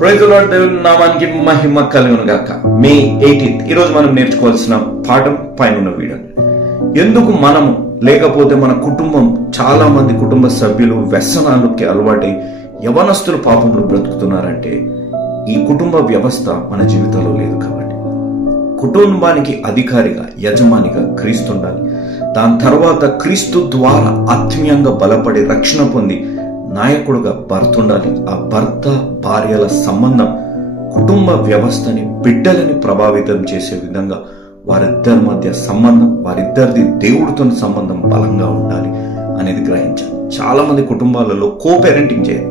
Praise the lord. దేవుని నామానికి మహిమ కలుగును గాక. మే 18 ఈ రోజు మనం నేర్చుకోవాల్సిన పాఠం పైన వీడియో. ఎందుకు మనము లేకపోతే మన కుటుంబం, చాలా మంది కుటుంబ సభ్యులు వ్యసనాలకి అలవాటై యవనస్తులు పాపంలో బ్రతుకుతున్నారంటే ఈ కుటుంబ వ్యవస్థ మన జీవితంలో లేదు కాబట్టి. కుటుంబానికి అధికారిగా, యజమానిగా క్రీస్తు ఉండాలి. దాని తర్వాత క్రీస్తు ద్వారా ఆత్మీయంగా బలపడి రక్షణ పొంది నాయకుడుగా భర్త ఉండాలి. ఆ భర్త భార్యల సంబంధం కుటుంబ వ్యవస్థని, బిడ్డలని ప్రభావితం చేసే విధంగా వారిద్దరి మధ్య సంబంధం, వారిద్దరిది దేవుడితో సంబంధం బలంగా ఉండాలి అనేది గ్రహించాలి. చాలా మంది కుటుంబాలలో కో పేరెంటింగ్ చేయరు.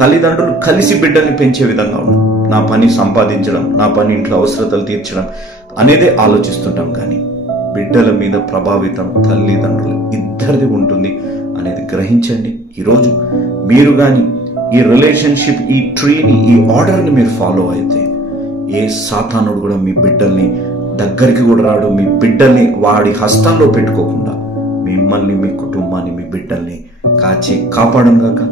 తల్లిదండ్రులు కలిసి బిడ్డల్ని పెంచే విధంగా ఉండదు. నా పని సంపాదించడం, నా పని ఇంట్లో అవసరతలు తీర్చడం అనేదే ఆలోచిస్తుంటాం. కానీ బిడ్డల మీద ప్రభావితం తల్లిదండ్రులు ఇద్దరిది ఉంటుంది అనేది గ్రహించండి. ఈరోజు మీరు కానీ ఈ రిలేషన్షిప్, ఈ ట్రీని, ఈ ఆర్డర్ని మీరు ఫాలో అయితే ఏ సాతానుడు కూడా మీ బిడ్డల్ని దగ్గరికి కూడా రాడు. మీ బిడ్డల్ని వాడి హస్తాల్లో పెట్టుకోకుండా మిమ్మల్ని, మీ కుటుంబాన్ని, మీ బిడ్డల్ని కాచి కాపాడడం గాక.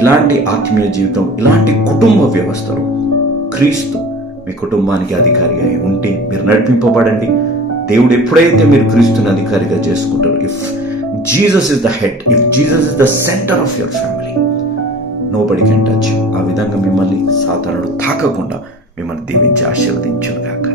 ఇలాంటి ఆత్మీయ జీవితం, ఇలాంటి కుటుంబ వ్యవస్థలో క్రీస్తు మీ కుటుంబానికి అధికారిగా ఉంటే మీరు నడిపింపబడండి. దేవుడు ఎప్పుడైతే మీరు క్రీస్తుని అధికారిగా చేసుకుంటారో, if Jesus is the head, if Jesus is the centre of your family, nobody can touch. ఆ విధంగా మిమ్మల్ని సాతానుడు తాకకుండా మిమ్మల్ని దీవించి ఆశీర్వదించును గాక.